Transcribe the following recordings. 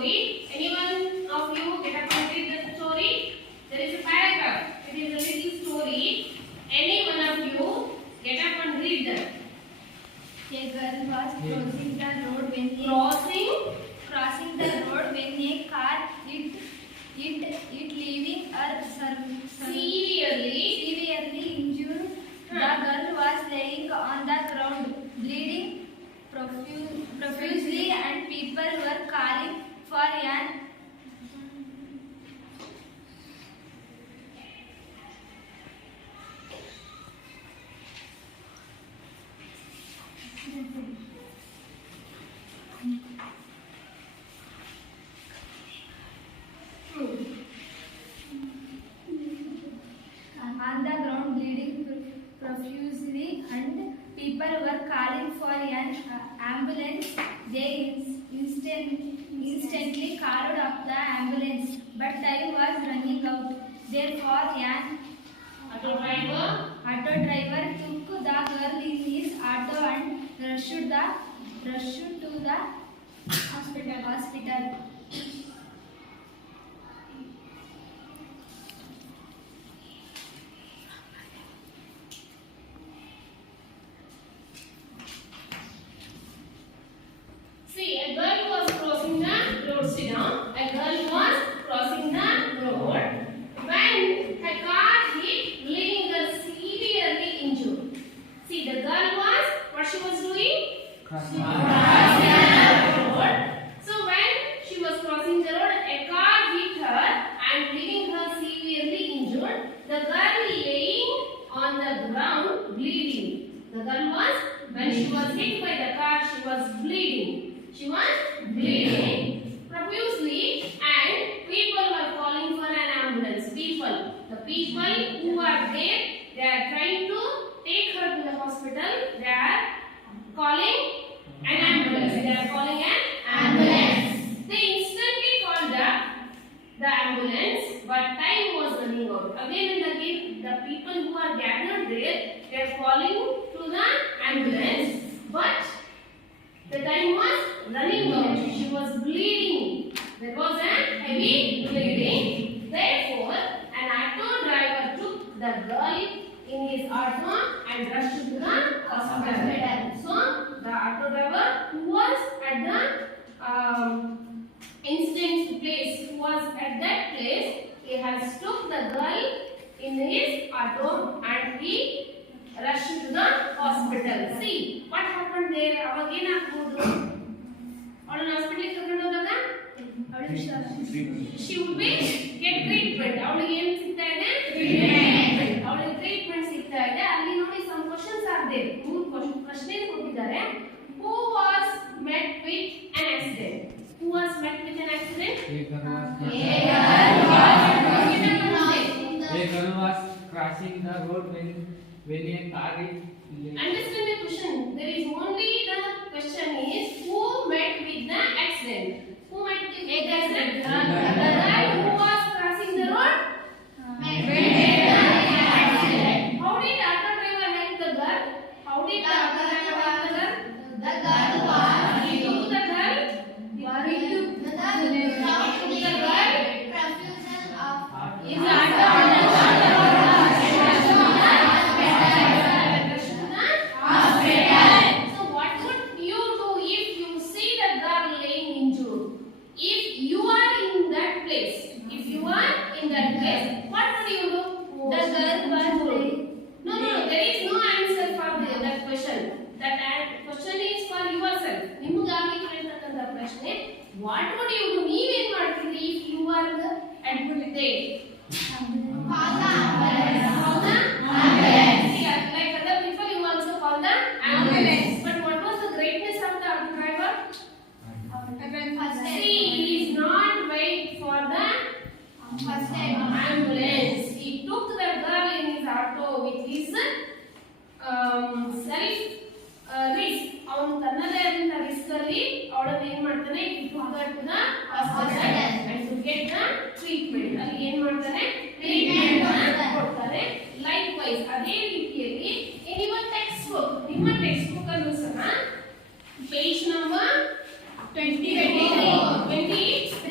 story. Anyone of you get up and read the story? There is a paragraph. It is a little story. Any one of you get up and read that. A girl was crossing the road when crossing the road when a car hit leaving her severely injured. The girl was laying on the ground bleeding profusely and people were calling for an on the ground bleeding profusely and people were calling for an ambulance. They instantly called up the ambulance, but time was running out. Therefore, an auto driver took the girl in his auto and rushed to the hospital. See, a girl was crossing the road. Sit down. A girl was crossing the road when a car hit, leaving her severely injured. See, the girl was, what she was doing? Crossing the road. So when she was crossing the road, a car hit her and leaving her severely injured. The girl laying on the ground bleeding. The girl was, when she was hit by the car, she was bleeding. She was bleeding profusely and people were calling for an ambulance. The people who are there, they are trying to take her to the hospital. They are calling an ambulance. They instantly called the ambulance, but time was running out. Again and again, the people who are gathered there, they are calling to the ambulance, but the time was running out. She was bleeding. There was a heavy bleeding. Therefore, an auto driver took the girl in his auto and rushed to the hospital. So, the auto driver who was at the incident place, who was at that place, he has took the girl in his auto and he rushed to the hospital. See, what happened there? ಅವಾಗ ಏನಾಗ್ಬೋದು? ಅವಳನ್ನ hospital ಕರ್ಕೊಂಡು ಹೋದಾಗ she would be get treatment. ಅವಳಿಗೆ ಏನು ಸಿಗ್ತಾ ಇದೆ? Treatment. ಅವಳಿಗೆ ಟ್ರೀಟ್ಮೆಂಟ್ ಸಿಗ್ತಾ ಇದೆ. ಅಲ್ಲಿ ನೋಡಿ some questions are there. ಮೂರು ಪ್ರಶ್ನೆ ಕೊಟ್ಟಿದ್ದಾರೆ. Who was met with an accident? Who was met with an accident? A girl was crossing the road when a car hit. Understand the question. There is only the question is who met with the accident. Who met with the accident? The guy who was crossing the road met with the accident. How did auto driver help the girl? How did the auto driver help the girl? The girl was he took the girl. His auto. What would you do? ನೀವೇನ್ ಮಾಡ್ತೀರಿ if you are admitted there? Call the ambulance. Like other people, you also call the ambulance. But what was the greatness of the driver? See, he is not wait for the ambulance. He took the girl in his auto with his self risk. ಅವನು ತನ್ನದೇ ಆದಂತ risk ಅಲ್ಲಿ ಅವಳನ್ನ ಏನ್ ಮಾಡ್ತಾನೆ to get the treatment. ಅಲ್ಲಿ ಏನ್ ಮಾಡ್ತಾನೆ? ಟ್ರೀಟ್ಮೆಂಟ್ ಕೊಡ್ತಾರೆ. ಲೈಕ್ ವೈಸ್ ಅದೇ ರೀತಿಯಲ್ಲಿ ನಿಮ್ಮ ಟೆಕ್ಸ್ಟ್ ಬುಕ್ ಅನ್ನು ಸಹ page number 20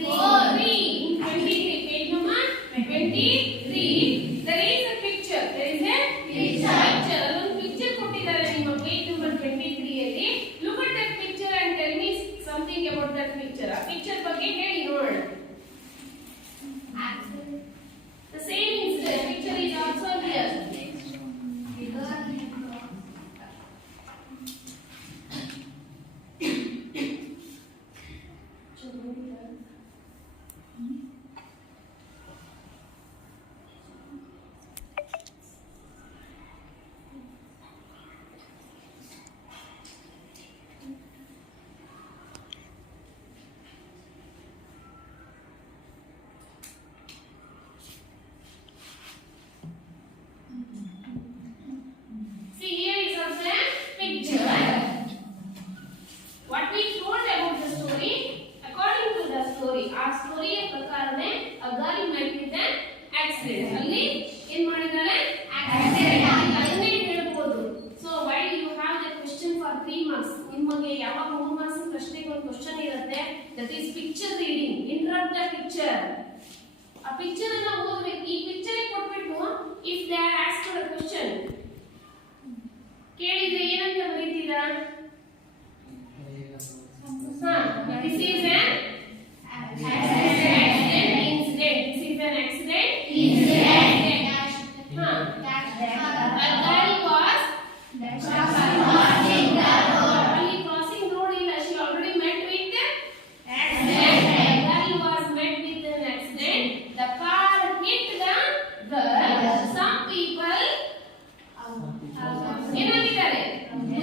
In 23, page number 23, there is a picture. There is a picture. Alone picture ಕೊಟ್ಟಿದ್ದಾರೆ ನಿಮ್ಮ page number 23 ಅಲ್ಲಿ. Look at that picture and tell me something about that picture. ಆ picture ಬಗ್ಗೆ ಹೇಳಿ ನೋಡೋಣ. The same incident picture is also here. See, here is also a picture. What we told about the story, according to the story, our story ಪ್ರಕಾರನೇ a girl met with an accident. ಅಲ್ಲಿ ಏನು ಮಾಡಿದಾಳೆ? Accident. ಅದನ್ನೇ ಹೇಳ್ಬೋದು. So why you have the question for 3 marks? ನಿಮಗೆ ಯಾವಾಗ 3 marks ಪ್ರಶ್ನೆಗೆ ಒಂದು question ಇರುತ್ತೆ. That is picture reading. Interrupt the picture. ಆ ಪಿಕ್ಚರ್ ಅನ್ನ ಓದಬೇಕು. ಈ ಪಿಕ್ಚರ್ ಕೊಟ್ಬಿಟ್ಟು if they are asked a question ಕೇಳಿದ್ರೆ ಏನಂತ ಬರೀತೀರಾ? This is an accident incident. This is an accident incident. A girl was crossing road illa. She already met with the accident. A girl was met with an accident. The car hit the girl. Some people ಏನಾಗಿದ್ದಾರೆ?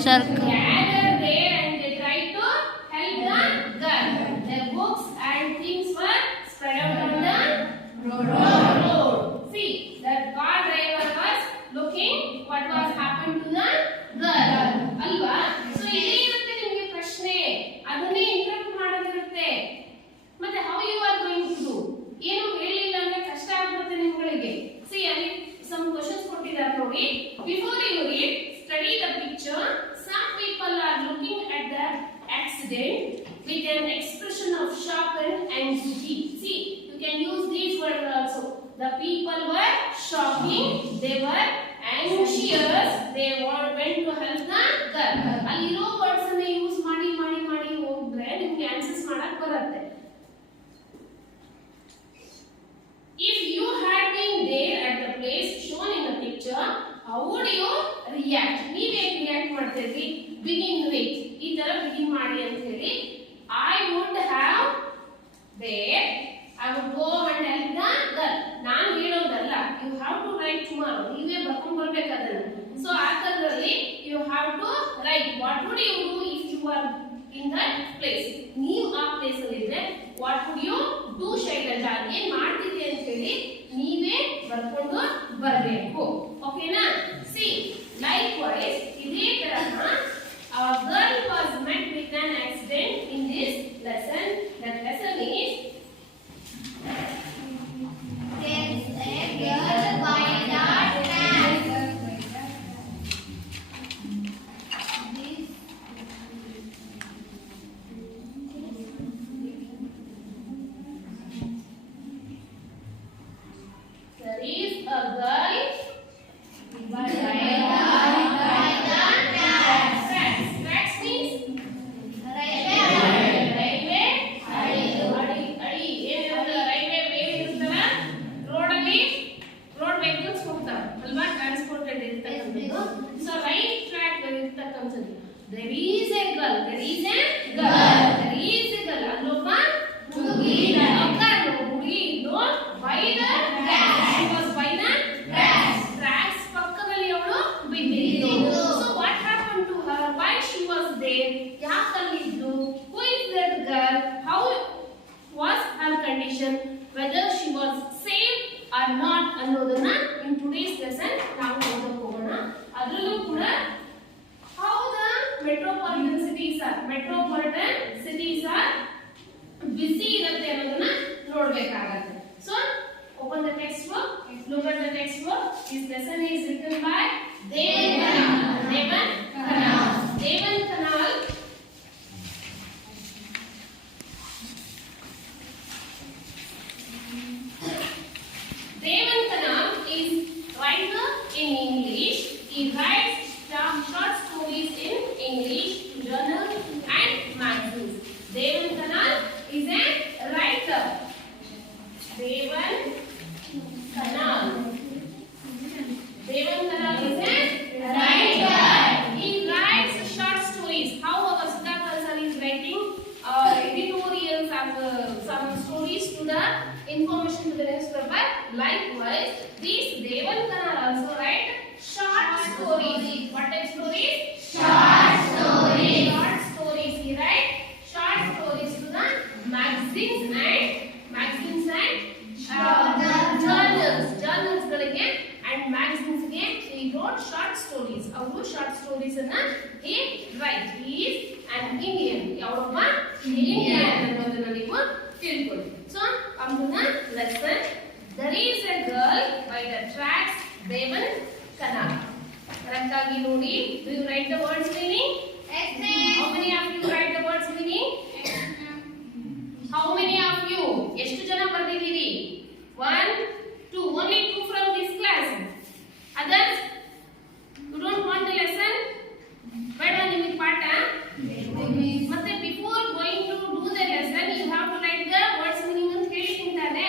Gathered there and they tried to help the girl. Their books and things were spread out on the road. See, the car driver was looking what was happened to the girl. ಅಲ್ವಾ? So ಇದೇ ಇರುತ್ತೆ ನಿಮಗೆ ಪ್ರಶ್ನೆ. ಅದನ್ನೇ interrupt ಮಾಡೋದಿರುತ್ತೆ. ಮತ್ತೆ how you are going to do? ಏನು ಹೇಳಿಲ್ಲ ಅಂದ್ರೆ ಕಷ್ಟ ಆಗ್ಬಿಡುತ್ತೆ ನಿಮಗೆ. See, ಅಲ್ಲಿ some questions ಕೊಟ್ಟಿದ್ದಾರೆ ನೋಡಿ. Before you read, study the picture. Some people are looking at the accident with an expression of shock and anxiety. See, you can use these words also. The people were shocking, they were anxious, they went to help the girl. ಅಲ್ಲಿರೋ words ಅನ್ನು use ಮಾಡಿ ಹೋದ್ರೆ ನಿಮಗೆ answers ಮಾಡಕ್ ಬರುತ್ತೆ. If you had been there at the place shown in the picture, how would you react? ನೀವು ಹೇಗೆ react ಮಾಡ್ತೀರಿ? Begin with ಈ ತರ begin ಮಾಡಿ ಅಂತ ಹೇಳಿ. I would have there. I would go and help the girl. ನಾನು ಹೇಳೋದಲ್ಲ. You have to write tomorrow. ನೀವೇ ಬರ್ಕೊಂಡು ಬರ್ಬೇಕು ಅದನ್ನ. So ಆ ತರದಲ್ಲಿ you have to write. What would you do if you are in that place? ನೀವು ಆ ಪ್ಲೇಸ್ ಅಲ್ಲಿ ಇದ್ರೆ what would you do Shailaja? ಏನ್ ಮಾಡ್ತಿದ್ದೆ ಅಂತ ಹೇಳಿ ನೀವೇ ಬರ್ಕೊಂಡು ಬರಬೇಕು. ಓಕೆನಾ? See, likewise ಇದೇ ತರಹ our girl was met with an accident in this lesson. That lesson is there is a girl by the tracks means railway ಅಡಿ ಏನಿರುತ್ತೆ ರೈಲ್ವೆ ಬೇರೆ ಇರುತ್ತಲ್ಲ ರೋಡ್ ವೆಹಿಕಲ್ಸ್ ಹೋಗ್ತಾವೆ ಅಲ್ವಾ ಟ್ರಾನ್ಸ್ಪೋರ್ಟೆಡ್ ಇರ್ತಕ್ಕಂಥದ್ದು. ಸೊ ರೈಟ್ ಟ್ರ್ಯಾಕ್ ಇರ್ತಕ್ಕಂಥದ್ದು. there is a girl ಅಲ್ಲೊಬ್ಬ ಹುಡುಗಿ ಇದ್ಲು by the tracks. She was by the tracks ಪಕ್ಕದಲ್ಲಿ ಅವಳು ಬಿದ್ದಿದ್ಲು. So what happened to her? Why she was there? ಯಾಕಲ್ಲಿದ್ಲು? Who is that girl? How was her condition? Whether she was safe or not ಅನ್ನೋದನ್ನ in today's lesson ನಾವು ನೋಡೋಕೆ ಹೋಗೋಣ. ಅದರಲ್ಲೂ ಕೂಡ how the metropolitan cities are busy ಇರುತ್ತೆ ಅನ್ನೋದನ್ನ ನೋಡಬೇಕಾಗುತ್ತೆ. So open the textbook. Look at the textbook. This lesson is written by Devan Kanal. Right. He is an Indian. ಯಾವೊಬ್ಬ Indian ಅನ್ನೋದನ್ನ ನೀವು ತಿಳ್ಕೊಳ್ಳಿ. So, ಅಮ್ಮನ lesson. There is a girl by the tracks Devan Kanal. Correct ಆಗಿ ನೋಡಿ. Do you write the words meaning? Yes, ma'am. How many of you write the words meaning? How many of you? ಎಷ್ಟು ಜನ ಬರ್ದಿದ್ದೀರಿ? 1, 2. Only 2 from this class. Others? You don't want the lesson? ಬೇಡ ನಿಮಗೆ ಪಾಠ? ಮತ್ತೆ before going to do the lesson, you have to write the words meaning ಅಂತ ಹೇಳಿದ್ದೀನಿ ತಾನೆ?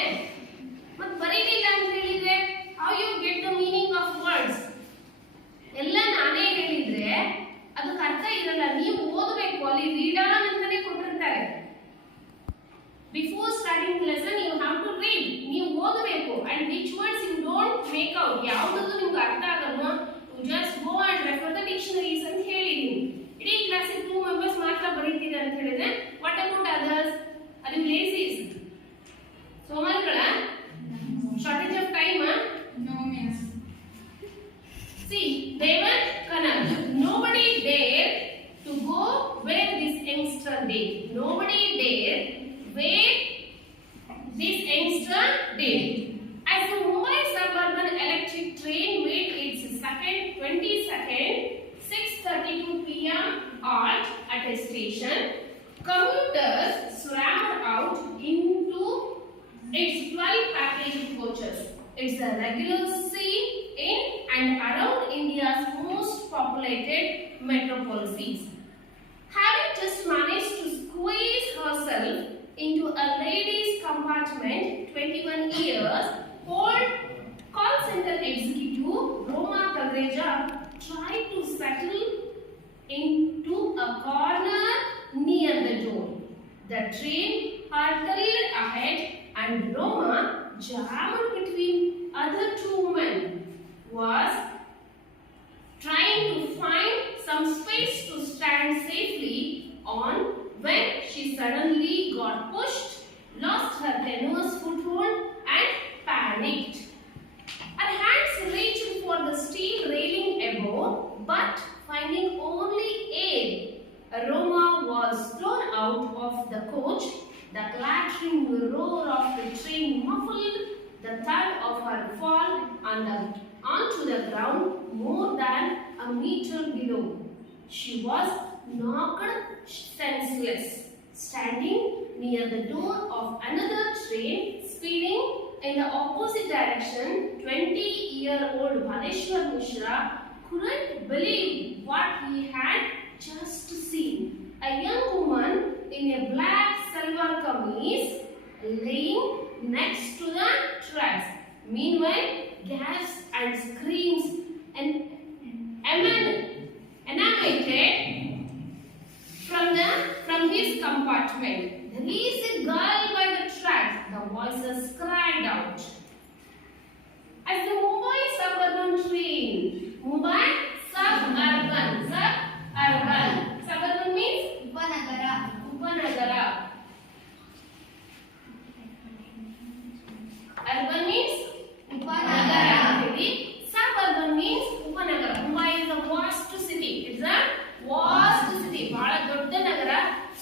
ಮತ್ತೆ ಬರೀಲಿಲ್ಲ ಅಂತ ಹೇಳಿದ್ರೆ how you get the meaning of words? ಎಲ್ಲ ನಾನೇ ಹೇಳಿದ್ರೆ ಅದಕ್ಕೆ ಅರ್ಥ ಇರಲ್ಲ. ನೀವು ಓದಬೇಕು. ಅಲ್ಲಿ ರೀಡ್ ಆನ್ ಅಂತಾನೆ ಕೊಟ್ಟಿರ್ತಾರೆ. Before starting the lesson, you have to read. ನೀವು ಓದಬೇಕು. And which words you don't make out. ಯಾವುದು ನಿಮಗೆ ಅರ್ಥ ಆಗಲ್ವೋ, you just go and refer the dictionaries ಅಂತ ಹೇಳಿದೀನಿ. ಇಡೀ ಕ್ಲಾಸಿಗೆ 2 ಮೆಂಬರ್ಸ್ ಮಾತ್ರ ಬರೀತೀರಾ ಅಂತ ಹೇಳಿದ್ರೆ what about others? Are you lazy? ಸೋಮವಾರಗಳ shortage of time? No, miss. See, Devan Kanal. Nobody dared to go where this youngster did. Nobody dared where this youngster did. As the Mumbai Suburban Electric Train made its 22nd 6:32 p.m. halt at a station, commuters swarmed out into its 12 package coaches. It's a regular scene in and around India's most populated metropolises. Having just managed to squeeze herself into a ladies' compartment, 21 years old call center executive Roma Tagreja tried to settle into a corner near the door. The train hurtled ahead and Roma, jammed between other 2 men, was trying to find some space to stand safely on when she suddenly got pushed, lost her tenuous foothold and panicked. Her hands reached for the steel railing above, but finding only air, Roma was thrown out of the coach. The clattering roar of the train muffled the thud of her fall onto the ground more than a meter below. She was knocked senseless, standing near the door of another train speeding in the opposite direction. 20-year-old Bhaleshwar Mishra couldn't believe what he had just seen. A young woman in a black salwar kameez laying next to the tracks. Meanwhile, gasps and screams emanated from his compartment. There is a girl by the tracks, the voices cried out. As the Mumbai Suburban train, Mumbai Suburban means Upanagara. Upanagara. Urban means Upanagara. Suburban means Upanagara. Mumbai is a vast city. It's a vast city. ಬಹಳ ದೊಡ್ಡ ನಗರ.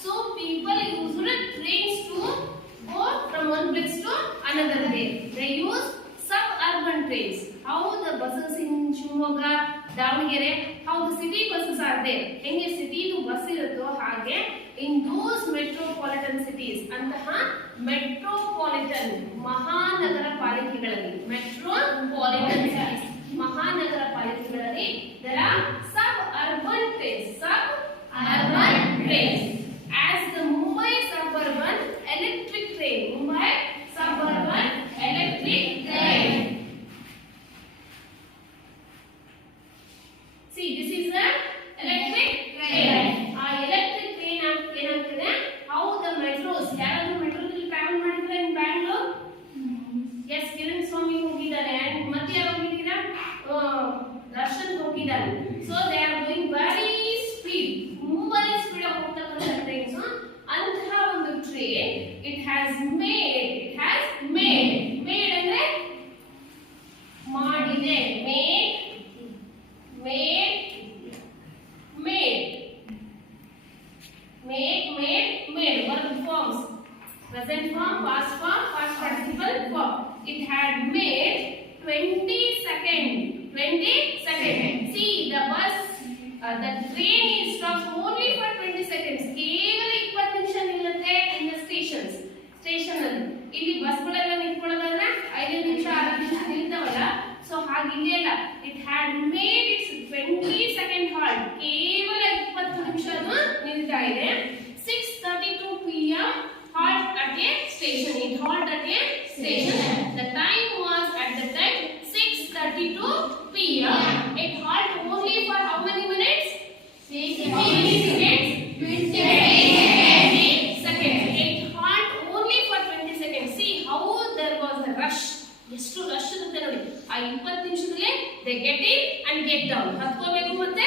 So people use trains to go from one place to another place. They use suburban trains. How the buses in Shimoga, Davangere, how the city buses are there. ಹೆಂಗೆ city bus ಇರುತ್ತೋ ಹಾಗೆ in those metropolitan cities ಅಂತಹ metropolitan ಮಹಾನಗರ ಪಾಲಿಕೆಗಳಲ್ಲಿ metropolitan cities ಮಹಾನಗರ ಪಾಲಿಕೆಗಳಲ್ಲಿ there are suburban trains. Suburban trains. As the Mumbai Suburban Electric Train. Mumbai Suburban Electric Train. See, this is the electric train. Electric train ಏನಾಗ್ತದೆ? How the metros, ಯಾರಾದ್ರೂ ಮೆಟ್ರೋದಲ್ಲಿ travel ಮಾಡಿದ್ರೆ in Bangalore? Yes, Kiran ಸ್ವಾಮಿ ಹೋಗಿದ್ದಾರೆ. And ಮತ್ತೆ ಯಾರು ಹೋಗಿದ್ದೀರಾ? ದರ್ಶನ್ ಹೋಗಿದ್ದಾರೆ. So they are going very speed. Mumbai speed ಹೋಗ್ತಕ್ಕಂಥ Present form, past participle form. It had made 20 seconds. 20 seconds. See, the bus, the train is stops only for 20 seconds. ಕೇವಲ 20 ನಿಮಿಷ ನಿಲ್ಲುತ್ತೆ in the stations. Station ಅಲ್ಲಿ ಇಲ್ಲಿ ಬಸ್ಗಳೆಲ್ಲ ನಿಂತ್ಕೊಳ್ಳೋದಾದ್ರೆ 5 ನಿಮಿಷ 6 ನಿಮಿಷ ನಿಲ್ತಾವಲ್ಲ. So ಹಾಗೆ ಇಲ್ಲಿ ಅಲ್ಲ. It had made its 20 second halt. ಕೇವಲ 20 ನಿಮಿಷ ನಿಲ್ತಾ ಇದೆ. 6:32 p.m. halt at a station. It halt at a station. The time was at the time 6:32 p.m. It halt only for how many minutes? 20 seconds. 20 seconds. It halt only for 20 seconds. See how there was a rush. ಎಷ್ಟು rush ಇರುತ್ತೆ ನೋಡಿ. ಆ 20 ನಿಮಿಷದಲ್ಲಿ they get in and get down. ಹತ್ಕೋಬೇಕು ಮತ್ತೆ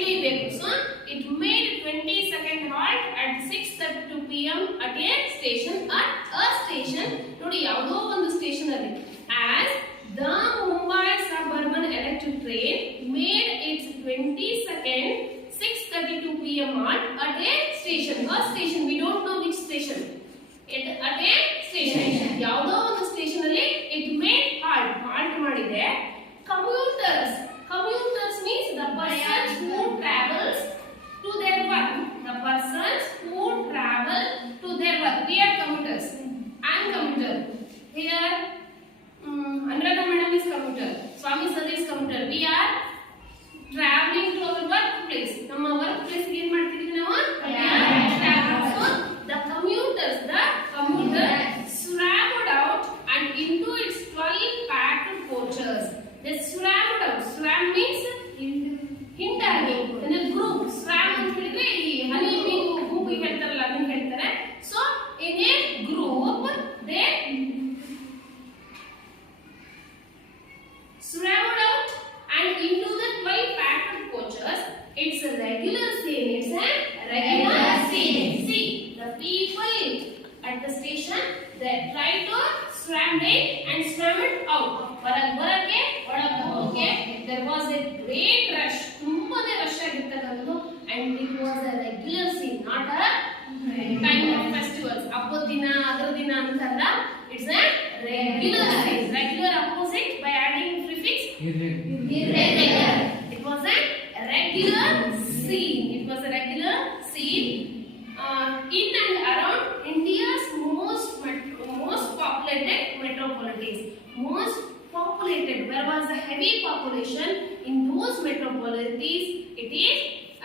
ಇಳಿಬೇಕು. So it made 20 second halt at 6:32 p.m. at a station. ನೋಡಿ ಯಾವುದೋ ಒಂದು station ಅಲ್ಲಿ. As the Mumbai suburban electric train made its 20 second 6:32 p.m. halt at a station. A station, we don't know which station. At a station. ಯಾವುದೋ ಒಂದು station ಅಲ್ಲಿ it made halt ಮಾಡಿದೆ. Commuters means the persons who travels to their work. The persons who travel to their work. We are commuters. I am commuter. Here, Anuradha madam is commuter. Swami sir is commuter. We are traveling to our workplace. ನಮ್ಮ workplace ಗೆ ಏನು ಮಾಡ್ತಿದೀವಿ ನಾವು? So the commuters swarmed out and into its 12 packed coaches. They swarmed out. Swarm means ಹಿಂಡಾಗಿ. in a group. Swarm ಅಂತ ಹೇಳಿದ್ರೆ ಈ ಹನಿ being ಗುಂಪು ಹೇಳ್ತಾರಲ್ಲ ಅದನ್ನ ಹೇಳ್ತಾರೆ. So in a group they swarmed out and into the 12 packed coaches. It's a regular scene. See, the people at the station, they try to swarm in and swarm it out. ಹೊರಗೆ ಹೋಗಕ್ಕೆ there was a great rush. ತುಂಬಾನೇ rush ಆಗಿರ್ತಕ್ಕಂಥದ್ದು. And it was a regular scene, not a kind of festivals. ಹಬ್ಬದ ದಿನ ಅದರ ದಿನ ಅಂತಲ್ಲ. It's a regular scene. Regular opposite by adding prefix irregular. It was a regular scene. In and around India's most populated metropolises. Most populated, where was the heavy population in those metropolises, it is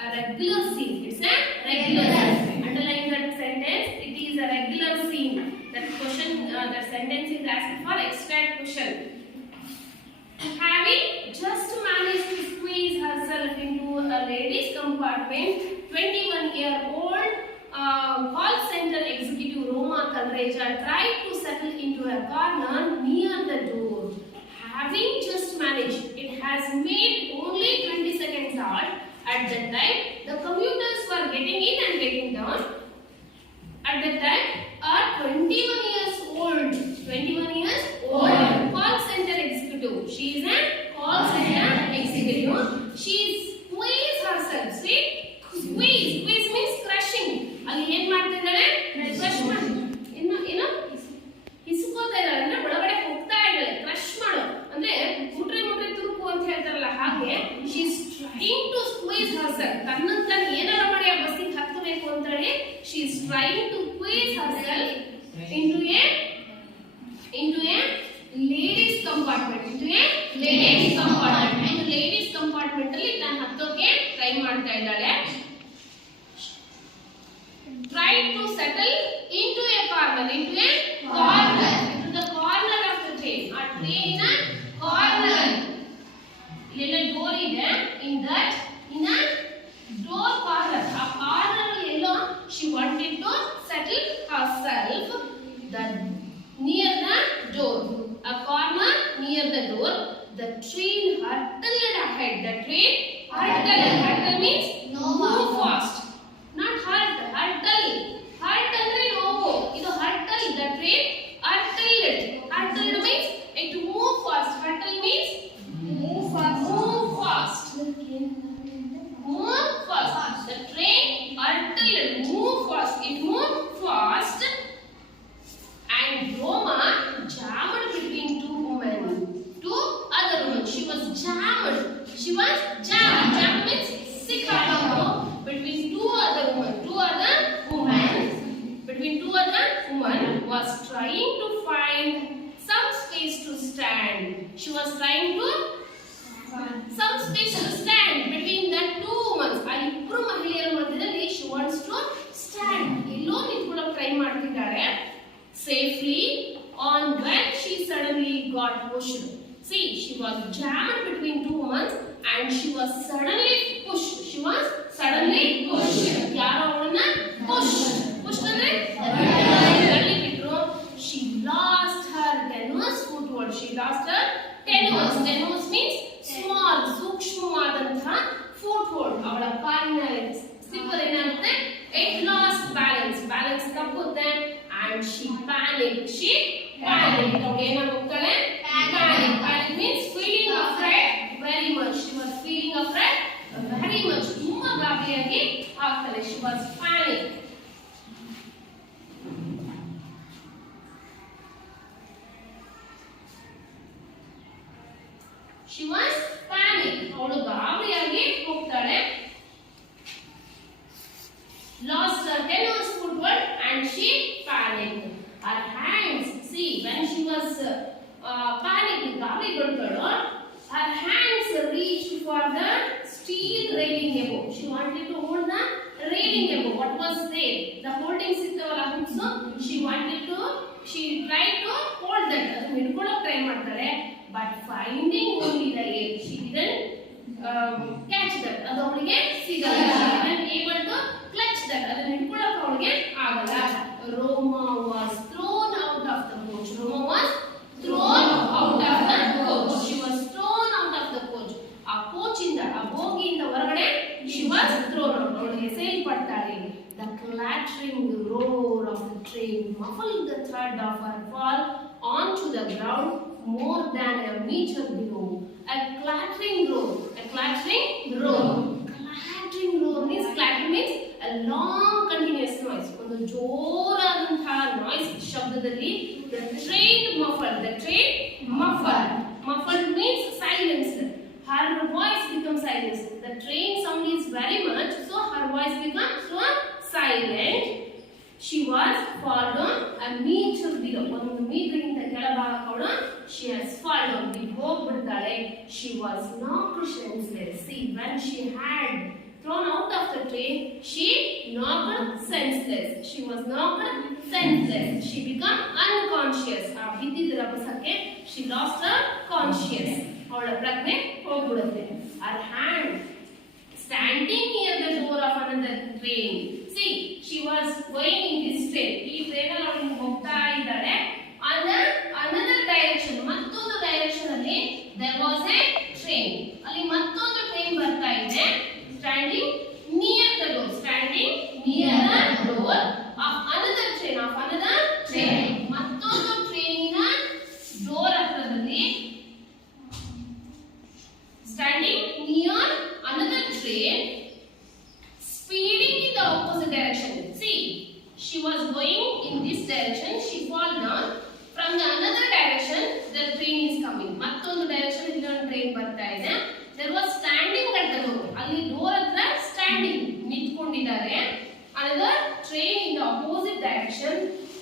a regular scene. It's a regular scene. Underline that sentence. It is a regular scene. That question, that sentence is asked for extract question. Having just managed to squeeze herself into a ladies' compartment, 21-year-old call center executive Roma Kalreja tried to settle into a corner near the door. Having just managed, it has made only 20 seconds halt. At that time, the commuters were getting in and getting down. At that time, a 21 years old call center executive. She is a call center executive. She squeezed herself. See, squeeze means crushing. ಅಲ್ಲಿ ಏನ್ ಮಾಡ್ತಿದ್ದಾಳೆ? Crush ಮಾಡಿ ಏನು ಹಿಸ್ಕೋತಾ ಇದ್ದಾಳೆ ಅಂದ್ರೆ ಒಳಗಡೆ ಹೋಗ್ತಾ ಇದ್ದಾಳೆ. ಕ್ರಶ್ ಮಾಡು ಅಂದ್ರೆ ಮುಟ್ರೆ ತುರುಕು ಅಂತ ಹೇಳ್ತಾರಲ್ಲ ಹಾಗೆ. She is trying to squeeze herself. ತನ್ನನ್ನು ತಾನು ಏನಾರ ಮಾಡಿ ಆ ಬಸ್ಸಿಗೆ ಹತ್ತಬೇಕು ಅಂತ ಹೇಳಿ she is trying to squeeze herself into a ladies compartment. Ladies compartment ಅಲ್ಲಿ ತಾನು ಹತ್ತೋಕೆ ಟ್ರೈ ಮಾಡ್ತಾ ಇದ್ದಾಳೆ. Try to settle into a corner, into the corner of the train. A train in a corner. Illela door ide. In a door corner. A corner yellow. She wanted to settle herself near the door. A corner near the door. The train hurtled ahead. Hurtle means move fast. Not hurt, hurtle ಅಂದ್ರೆ ಹೋಗು. ಇದು hurtle, the train hurtled means it move fast. Hurtle means move fast. was jammed between two ovens and she was suddenly pushed. She was suddenly pushed. ಯಾರು ಅವಳನ್ನ push ಅಂದ್ರೆ ತಳ್ಳಿ ಬಿಟ್ರು. She lost her tenuous foothold. She lost her tenuous. Tenuous means small, ಸೂಕ್ಷ್ಮವಾದಂತಹ foothold. ಅವಳ ಕಾಲಿನ slipper ಏನಾಗುತ್ತೆ? It lost balance. Balance ತಪ್ಪುತ್ತೆ and she panicked. She panicked. ಅವಳು ಏನಾಗ್ತಾಳೆ? Panic means feeling afraid very much. She was feeling afraid very much. ತುಂಬಾ ಗಾಬರಿಯಾಗಿ ಆಗ್ತಾಳೆ. She was panic. She was panic. ಅವಳು ಗಾಬರಿಯಾಗಿ ಹೋಗ್ತಾಳೆ. Lost her tenuous foothold and she panicked. Her hands, see, when she was panicked, ಗಾಬರಿಗೊಳ್ತಾಳೋ, her hands reached for the steel railing above. She wanted to hold the railing above. What was there? The holdings ಇತ್ತವಲ್ಲ hooks. She tried to hold that. ಅದನ್ನ ಹಿಡ್ಕೊಳ್ಳೋಕೆ try ಮಾಡ್ತಾಳೆ. But finding only the air, she didn't catch that. ಅದು ಅವಳಿಗೆ ಸಿಗಲ್ಲ. She didn't able to clutch that. ಅದನ್ನ ಹಿಡ್ಕೊಳ್ಳೋಕೆ ಅವಳಿಗೆ ಆಗಲ್ಲ. Roma was thrown out of the coach. Roma was thrown out of the coach. She was thrown out of the coach. ಆ coach ಇಂದ, ಆ ಬೋಗಿಯಿಂದ ಹೊರಗಡೆ she was thrown out. ಅವಳಿಗೆ ಎಸೆಯಲ್ಪಡ್ತಾಳೆ. The clattering roar of the train muffled the thud of her fall onto the ground more than a meter below. A clattering roar. A clattering roar. Clattering roar means, clattering means a long continuous noise. ಒಂದು ಜೋರಾದಂತಹ noise ಶಬ್ದದಲ್ಲಿ the train muffled. The train muffled. Muffled means silenced. Her voice becomes silenced. The train sound is very much, so her voice becomes so silent. She was fallen a meter below. ಒಂದು metre ಗಿಂತ ಕೆಳಭಾಗಕ್ಕೆ she has fallen. ಹೋಗ್ಬಿಡ್ತಾಳೆ. She was knocked senseless. See, when she had thrown out of the train, she knocked senseless. She was knocked senseless. She became unconscious. ಆ ಬಿದ್ದಿದ್ದ ರಭಸಕ್ಕೆ she lost her conscious. ಅವಳ ಪ್ರಜ್ಞೆ ಹೋಗ್ಬಿಡುತ್ತೆ. Her hand standing near the door of another train. See, she was going in this train. ಈ train ಅಲ್ಲಿ ಅವಳು ಹೋಗ್ತಾ ಇದ್ದಾಳೆ. Another direction, ಮತ್ತೊಂದು ಡೈರೆಕ್ಷನ್ ಅಲ್ಲಿ there was a train. ಅಲ್ಲಿ ಮತ್ತೊಂದು ಟ್ರೈನ್ ಬರ್ತಾ ಇದೆ. Standing near the door. Standing near the door of another train. Of another train. ಮತ್ತೊಂದು ಟ್ರೈನಿನ ಡೋರ್ ಹತ್ರದಲ್ಲಿ standing near another train, speeding in the opposite direction. See, she was going in this direction. She fall down. From the another direction, the train is coming. ಮತ್ತೊಂದು direction ಇನ್ನೊಂದು train ಬರ್ತಾ ಇದೆ. There was standing at the door. ಅಲ್ಲಿ door ಹತ್ರ standing ನಿಂತ್ಕೊಂಡಿದ್ದಾರೆ. Another train in the opposite direction.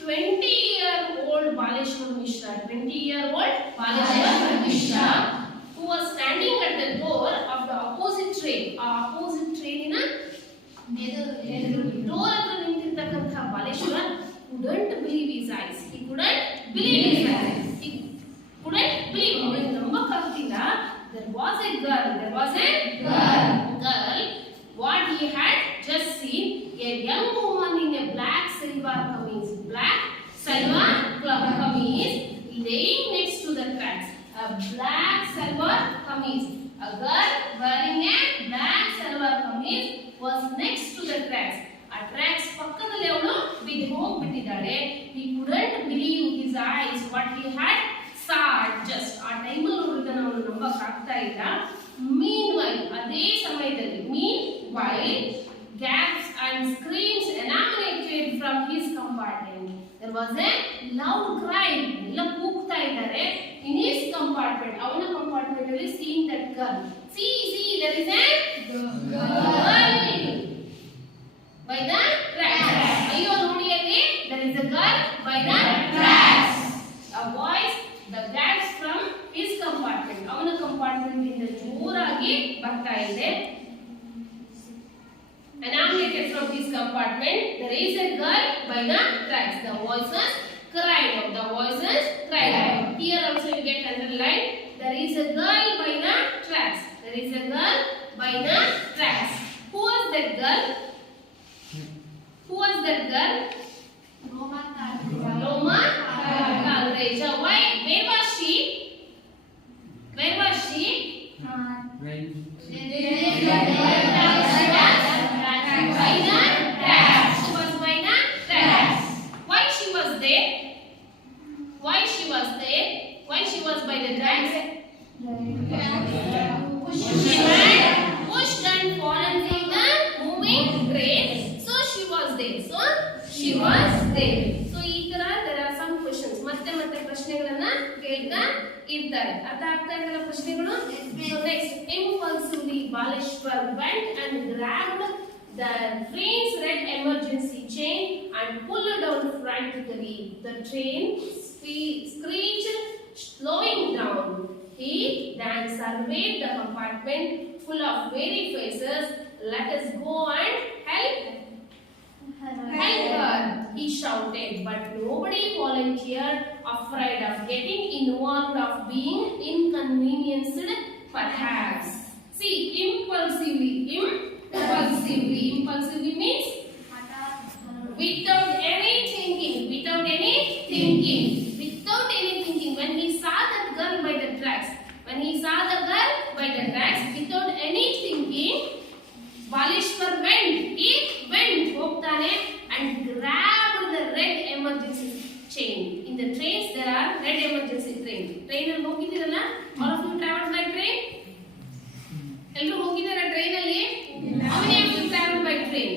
20-year-old Baleshwar Mishra. 20-year-old Baleshwar Mishra, who was standing at the door of the opposite train. ಆ opposite train ನ ಎದುರು door ಹತ್ರ ನಿಂತಿರ್ತಕ್ಕಂಥ Baleshwar couldn't believe his eyes. He couldn't believe his eyes. He couldn't believe. ಅವನಿಗೆ ನಂಬಕ್ಕಾಗ್ತಿಲ್ಲ. There was a girl. There was a girl. What he had just seen, a young woman in a black silver kameez. Black silver kameez laying next to the tracks. A black silver kameez. A girl wearing a black silver kameez was next to the tracks. A tracks ಪಕ್ಕದಲ್ಲಿ ಅವಳು ಬಿದ್ದು ಹೋಗ್ಬಿಟ್ಟಿದ್ದಾಳೆ. He couldn't believe his eyes. What he had saw just. ಆ ಟೈಮಲ್ಲಿ ನೋಡಿದ್ದನ್ನು ಅವನು ನಂಬಕ್ಕಾಗ್ತಾ ಇಲ್ಲ. Meanwhile, ಅದೇ ಸಮಯದಲ್ಲಿ, meanwhile, gasps and screams emanated from his compartment. There was a loud cry. ಎಲ್ಲ ಕೂಗ್ತಾ ಇದ್ದಾರೆ. In his compartment, ಅವನ compartment ಅಲ್ಲಿ seeing that girl. See, there is a girl by the tracks. ಅಯ್ಯೋ ನೋಡಿ ಅಲ್ಲಿ, there is a girl by the tracks. A voice, the gasps from his compartment. ಅವನ compartment ಇಂದ ಜೋರಾಗಿ ಬರ್ತಾ ಇದೆ. Emanated from his compartment, there is a girl by the tracks. The voices cried out. The voices cried out. Here also you get underlined. There is a girl by the tracks. There is a girl by the tracks. Who was that girl? Who was that girl? Roma Talreja. Why? Where was she? Where was she? When She was by the tracks. Why she was there? Why she was there? Why she was by the tracks? She had pushed and fallen from the moving train. So she was there. So she was there. So ಈ ತರ there are some questions. ಮತ್ತೆ ಪ್ರಶ್ನೆಗಳನ್ನ ಕೇಳ್ತಾ ಇರ್ತಾರೆ. ಅರ್ಥ ಆಗ್ತಾ ಇದೆಯಲ್ಲ ಪ್ರಶ್ನೆಗಳು? So next, impulsively Baleshwar went and grabbed the train's red emergency chain and pulled down frantically. The train screeched, slowing down. He then surveyed the compartment full of weary faces. Let us go and help her, he shouted, but nobody volunteered, afraid of getting involved, of being inconvenienced, perhaps. See, impulsively means without any thinking. When he saw that girl by the tracks, without any thinking, Baleshwar went. He went, ಹೋಗ್ತಾನೆ, and grabbed the red emergency chain. In the trains there are red emergency train. Train ಅಲ್ಲಿ ಹೋಗಿದ್ದೀರಲ್ಲ? All of you traveled by train? ಎಲ್ಲರೂ ಹೋಗಿದ್ದಾರಾ train ಅಲ್ಲಿ? How many of you traveled by train?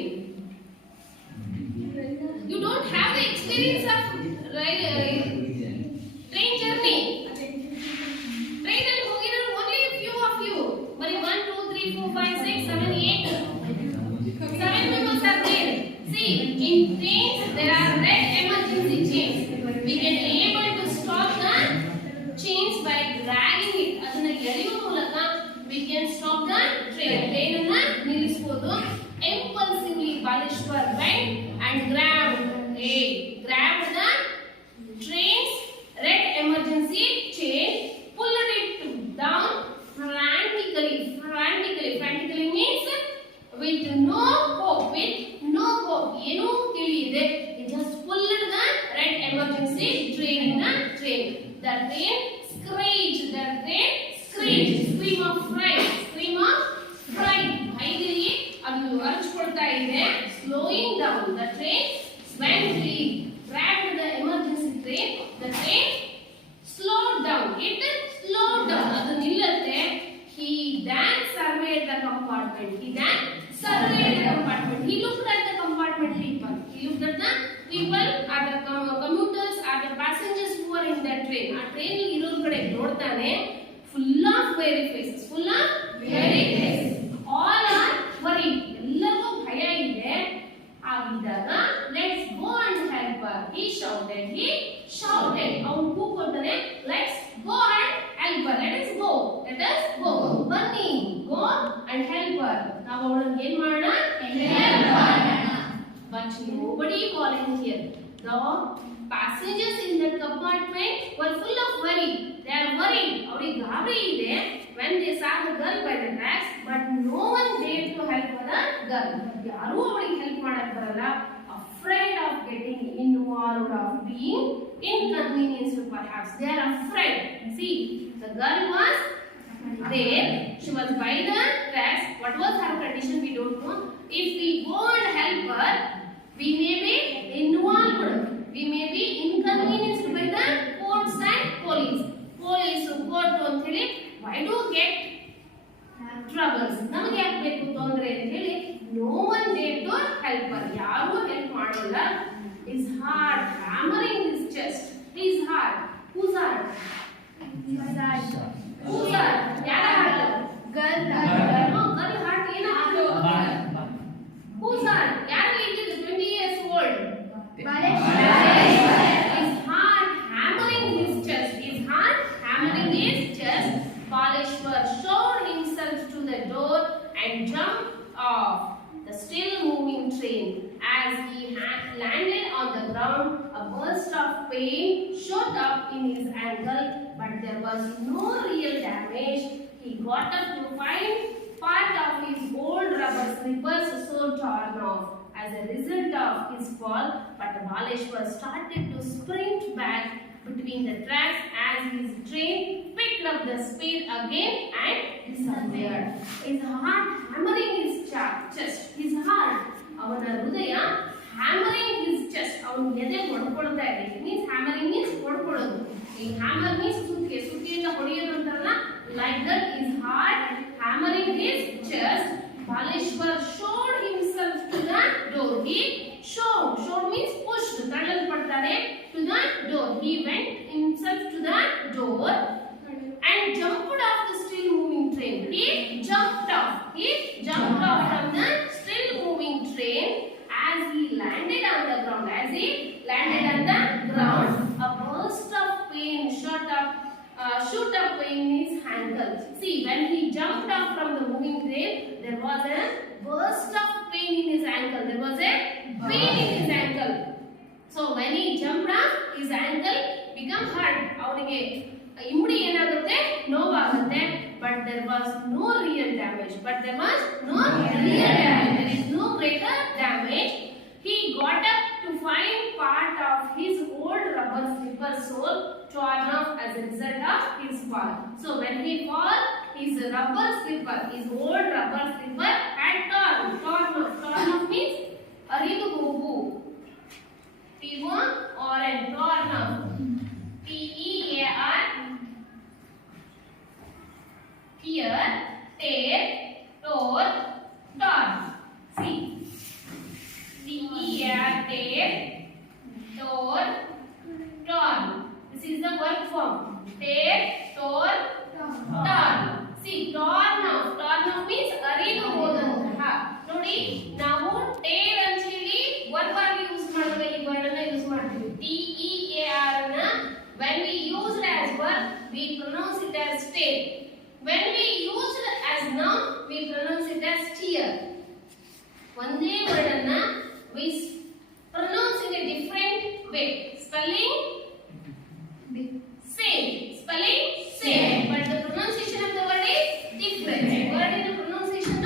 You don't have the experience of train journey. Train ಅಲ್ಲಿ ಹೋಗಿರೋರು only a few of you. ಬರೀ 1, 2, 3, 4, 5, 6, 7, 8. 7 members are there. See, in trains there are red emergency chains. We can able to stop the chains by dragging it. ಅದನ್ನ ಎಳೆಯುವ ಮೂಲಕ we can stop the train. Train ಅನ್ನ ನಿಲ್ಲಿಸಬಹುದು. Impulsively Baleshwar went and grabbed the train's red emergency chain, pulled it down frantically. Frantically means with no hope. ಏನು ತಿಳಿಯದೆ, he just pulled the red emergency train in the train. The train screeched. Scream of fright. ಭಯದಲ್ಲಿ ಅದು ಅರಚಿಕೊಳ್ತಾ ಇದೆ. Slowing down. The train swiftly grabbed the emergency train. The train slowed down. It slowed down. ಅದು ನಿಲ್ಲುತ್ತೆ. He then surveyed the compartment. He looked at the compartment people. He looked at the people, are the commuters, are the passengers who were in that train. ಆ train ಅಲ್ಲಿ ಇರೋರ ಕಡೆ ನೋಡ್ತಾನೆ. Full of weary faces. All are worried. ಎಲ್ಲರಿಗೂ ಭಯ ಇದೆ. ಆಗಿದ್ದಾಗ let's go and help her. He shouted. ಅವನು ಕೂಗ್ಕೊಳ್ತಾನೆ, let's go and help her. Let us go. ಬನ್ನಿ, go and help her. ನಾವು ಅವಳನ್ನು ಏನು ಮಾಡೋಣ? help ಮಾಡೋಣ. But nobody volunteered. The passengers in that compartment were full of worry. They are worried. ಅವರಿಗೆ ಗಾಬರಿ ಇದೆ when they saw the girl by the tracks, but no one dared to help the girl. ಯಾರೂ ಅವಳಿಗೆ help ಮಾಡಕ್ಕೆ ಬರಲ್ಲ. Afraid of getting involved, of being inconvenienced, perhaps. They are afraid. See, the girl was there. She was by the tracks. What was her condition? We don't know. If we go and help her, we may be involved. We may be inconvenienced by the courts and police. Court ಅಂತ ಹೇಳಿ, why do get troubles? ನಮಗೆ ಯಾಕೆ ಬೇಕು ತೊಂದರೆ ಅಂತ ಹೇಳಿ no one dared to help her. ಯಾರು help ಮಾಡೋಲ್ಲ. His heart hammering his chest. His heart. Whose heart? Whose heart? ಯಾರ heart? Girl heart ಏನಾಯ್ತು? Whose heart? ಯಾರು ಇದ್ದಿದ್ದು 20 years old? His heart hammering his chest. Baleshwar showed himself to the door and jumped off the still moving train. As he landed on the ground, a burst of pain shot up in his ankle. but there was no real damage. He got up to find part of his old rubber slippers so torn off as a result of his fall, but Baleshwar started to sprint back between the tracks as his train picked up the speed again and disappeared. His heart hammering his chest. His heart, ಅವನ ಹೃದಯ hammering his chest. ಅವನ ಎದೆ ಹೊಡ್ಕೊಳ್ತಾ ಇದೆ. It means hammering means ಹೊಡ್ಕೊಳ್ಳೋದು. ಈ hammer means ಸುತ್ತಿಯಿಂದ ಹೊಡೆಯೋದು ಅಂತಾರಲ್ಲ, like that his heart hammering his chest. Baleshwar showed himself to the door. He showed means pushed. ತಳ್ಳಲ್ಪಡ್ತಾರೆ to the door. He went himself to the door and jumped off the still moving train. He jumped off from the still moving train as he landed on the ground. A burst of pain shoot up in his ankle. See, when he jumped off from the moving train, there was a burst of pain in his ankle. So when he jumped off, his ankle become hurt. ಅವನಿಗೆ ಇಮ್ಮಡಿ ಏನಾಗುತ್ತೆ, ನೋವಾಗುತ್ತೆ. But there was no real damage. There is no greater damage. He got up to find part of his old rubber slipper sole torn off as a result of his fall. So when he fall, his old rubber slipper had torn off means aridu hogu. Torn off. T-E-A-R. Tear, tear, tore, torn. See. T-E-A-R, tear, tore, torn. This is the verb form. Tear, tore, torn. See, torn off means aridu hodanತಹ. ನೋಡಿ, ನಾವು tear ಅಂತ ಹೇಳಿ verb ಆಗಿ use ಮಾಡುವಾಗ ಈ word ಅನ್ನು use ಮಾಡ್ತೀವಿ. T-E-A-R ಅನ್ನ when we used as verb, we pronounce it as tear. When we used as noun, we pronounce it as tear. ಒಂದೇ ವರ್ಡ್ ಅನ್ನ we pronounce in a different way. Spelling same, but the pronunciation of the word is different. Word in the pronunciation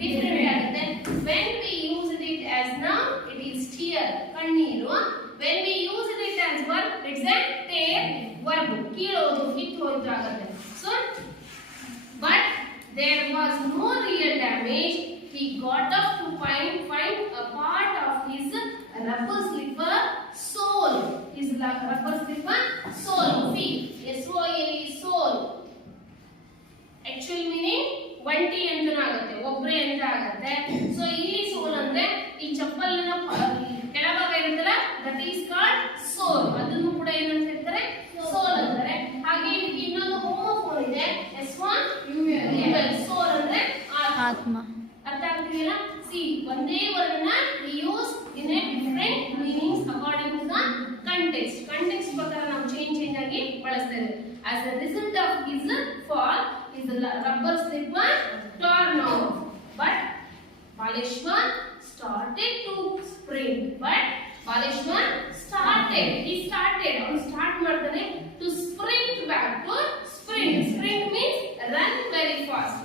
different ಆಗುತ್ತೆ. When we used it as noun, it is tear, ಕಣ್ಣೀರು. When we used it as verb, it's a tear verb, ಕೀಳೋದು, ಕಿತ್ತೋಯ್ತು ಆಗುತ್ತೆ. So but there was no real damage. He got up to find a part of his rubber slipper sole. See, S-O-L-E, sole. Actual meaning ಒಂಟಿ ಅಂತ ಆಗುತ್ತೆ, ಒಬ್ರೆ ಅಂತ ಆಗುತ್ತೆ. So ಇಲ್ಲಿ ಸೋಲ್ ಅಂದ್ರೆ ಈ ಚಪ್ಪಲಿನ ಕೆಳಭಾಗ ಇರುತ್ತಲ್ಲ, ದಟ್ ಈಸ್ ಕಾಲ್ಡ್ ಸೋಲ್. ಅದನ್ನು ಕೂಡ ಏನಂತ ಹೇಳ್ತಾರೆ, ಸೋಲ್ ಅಂತಾರೆ. ಹಾಗೆ ಇದಕ್ಕೆ ಇನ್ನೊಂದು ಹೋಮೋಫೋನ್ ಇದೆ, S1 ಸೋಲ್ ಅಂದ್ರೆ ಆತ್ಮ. ಅರ್ಥ ಆಗ್ತಿದೆಯಲ್ಲ? ಸಿ, ಒಂದೇ ವರ್ಡ್ ನ we use in a different meanings according to the context. Context ಪ್ರಕಾರ ನಾವು ಚೇಂಜ್ ಆಗಿ ಬಳಸ್ತೇವೆ. As a result of his fall, his rubber slipper torn off. But Baleshwar started to sprint. He started. ಅವನು start ಮಾಡ್ತಾನೆ to sprint back. Sprint means run very fast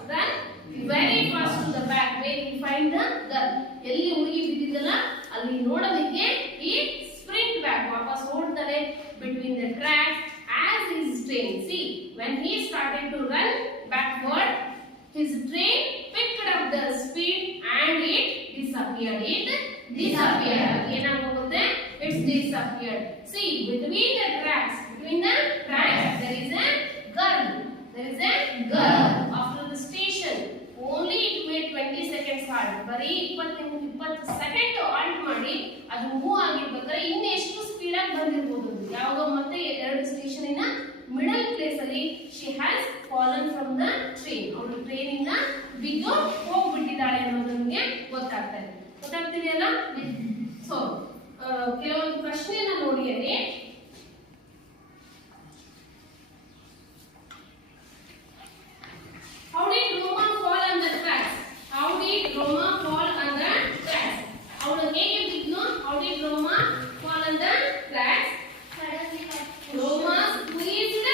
to the back where he find the girl. ಎಲ್ಲಿ ಹುಡುಗಿ ಬಿದ್ದಿದ್ದಲ್ಲ ಅಲ್ಲಿ ನೋಡೋದಕ್ಕೆ he sprint back, ವಾಪಸ್ ಓಡ್ತಾನೆ between the tracks as his train. See, when he started to run backward, his train picked up the speed and it disappeared. ಏನಾಗುತ್ತೆ? It's disappeared. See, between the tracks there is a girl. After the station, only it made 20 seconds halt. ಬರೀ 20 second halt ಮಾಡಿ ಅದು move ಆಗಿರ್ಬೇಕಾದ್ರೆ ಇನ್ನು ಎಷ್ಟು speed ಆಗಿ ಬಂದಿರಬಹುದು. ಯಾವುದೋ ಮತ್ತೆ ಎರಡು ಸ್ಟೇಷನ್ ಇನ ಮಿಡಲ್ ಪ್ಲೇಸ್ ಅಲ್ಲಿ she has fallen from the train. ಅವಳು ಟ್ರೈನ್ ಇಂದ ಬಿದ್ದು ಹೋಗ್ಬಿಟ್ಟಿದ್ದಾಳೆ ಅನ್ನೋದು ನಮಗೆ ಗೊತ್ತಾಗ್ತಿದೆಯಲ್ಲ? ಸೊ ಕೆಲವೊಂದು ಪ್ರಶ್ನೆಯನ್ನ ನೋಡಿ ಅಲ್ಲಿ. How did Roma fall on the tracks? ಅವಳು ಹೇಗೆ ಬಿದ್ನು? How did Roma fall on the tracks? Roma squeezed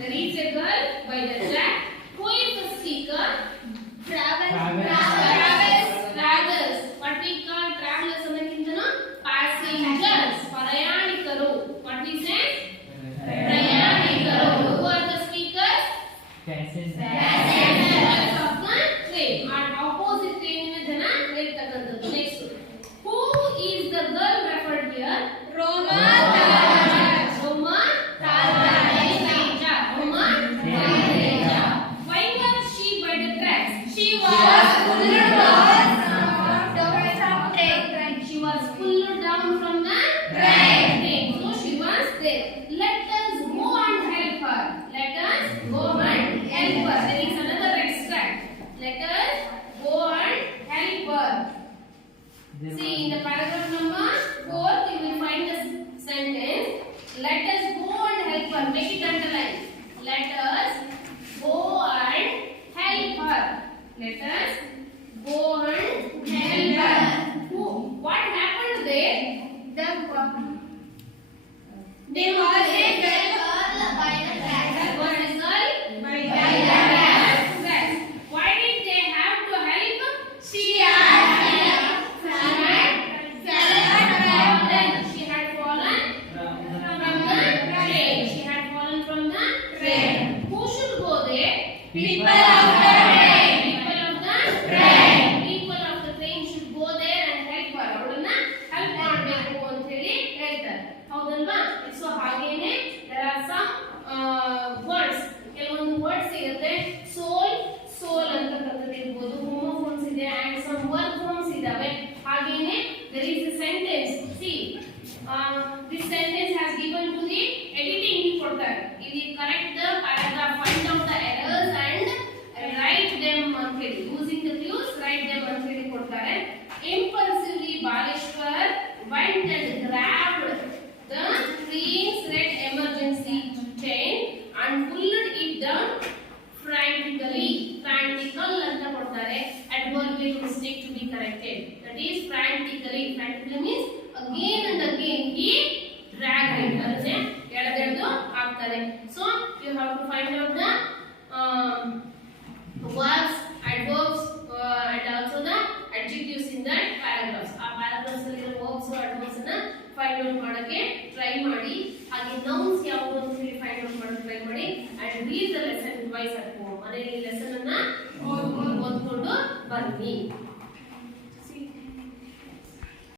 There is a girl by the track. Who is the speaker? Travels. Travelers. What we call travelers ಅನ್ನೋಕ್ಕಿಂತನೂ passengers. ಪ್ರಯಾಣಿಕರು. What we say? ಪ್ರಯಾಣಿಕರು. Who are the speakers? Passengers of the train. At opposite train ಜನ ಇರ್ತಕ್ಕಂಥದ್ದು. Next. Who is the girl referred here? Roma. Roma Talvareja. Why was she by the tracks? She was pulled down from the train. So she was there. Let us go and help her. Let us go and help her. There is another extract. Let us go and help her. See in the paragraph number 4, you will find the sentence. Let us go and help her. Make it underline. Let us go and help her. Let us go and help her. What happened there? There was a girl by the track. There was a girl By by the the track. tracks. Why did they have to help? She had She had fallen from the train. She had fallen from the train. Who should go there? people of the train. People of the train. People of the train should go there and help her. ಅವಳನ್ನ help ಮಾಡಬೇಕು ಅಂತ ಹೇಳಿ ಹೇಳ್ತಾರೆ. ಹೌದಲ್ವಾ? So ಹಾಗೇನೆ there are some words. ಕೆಲವೊಂದು words ಇರುತ್ತೆ. soul ಅಂತಕ್ಕಂಥದ್ದು ಇರ್ಬೋದು. homophones ಇದೆ and some verb forms ಇದಾವೆ. ಹಾಗೇನೆ there is a sentence. See, this sentence has given to the editing ಕೊಡ್ತಾರೆ. ಇಲ್ಲಿ correct the paragraph, find out the errors and write them ಅಂತ ಹೇಳಿ using the clues write them ಅಂತ ಹೇಳಿ ಕೊಡ್ತಾರೆ. Impulsively Baleshwar went and grabbed the train's red emergency chain and pulled it down frantically. Frantical ಅಂತ ಕೊಡ್ತಾರೆ. Adverbial mistake to be corrected. That is frantically. Frantically means again and again he dragged it. ಅದನ್ನೇ ಎಳೆದೆಳೆದು ಹಾಕ್ತಾರೆ. So you have to find out the verbs, adverbs and also the adjectives in that paragraphs. ಆ paragraphs ಅಲ್ಲಿರೋ verbs adverbs ಅನ್ನ find out ಮಾಡಕ್ಕೆ try ಮಾಡಿ. ಹಾಗೆ nouns ಯಾವುದು ಅಂತ ಹೇಳಿ find out ಮಾಡಕ್ಕೆ try ಮಾಡಿ and read the lesson twice at home. ಮನೆಯಲ್ಲಿ ಲೆಸನ್ ಅನ್ನ ಓದ್ಕೊಂಡು ಬನ್ನಿ.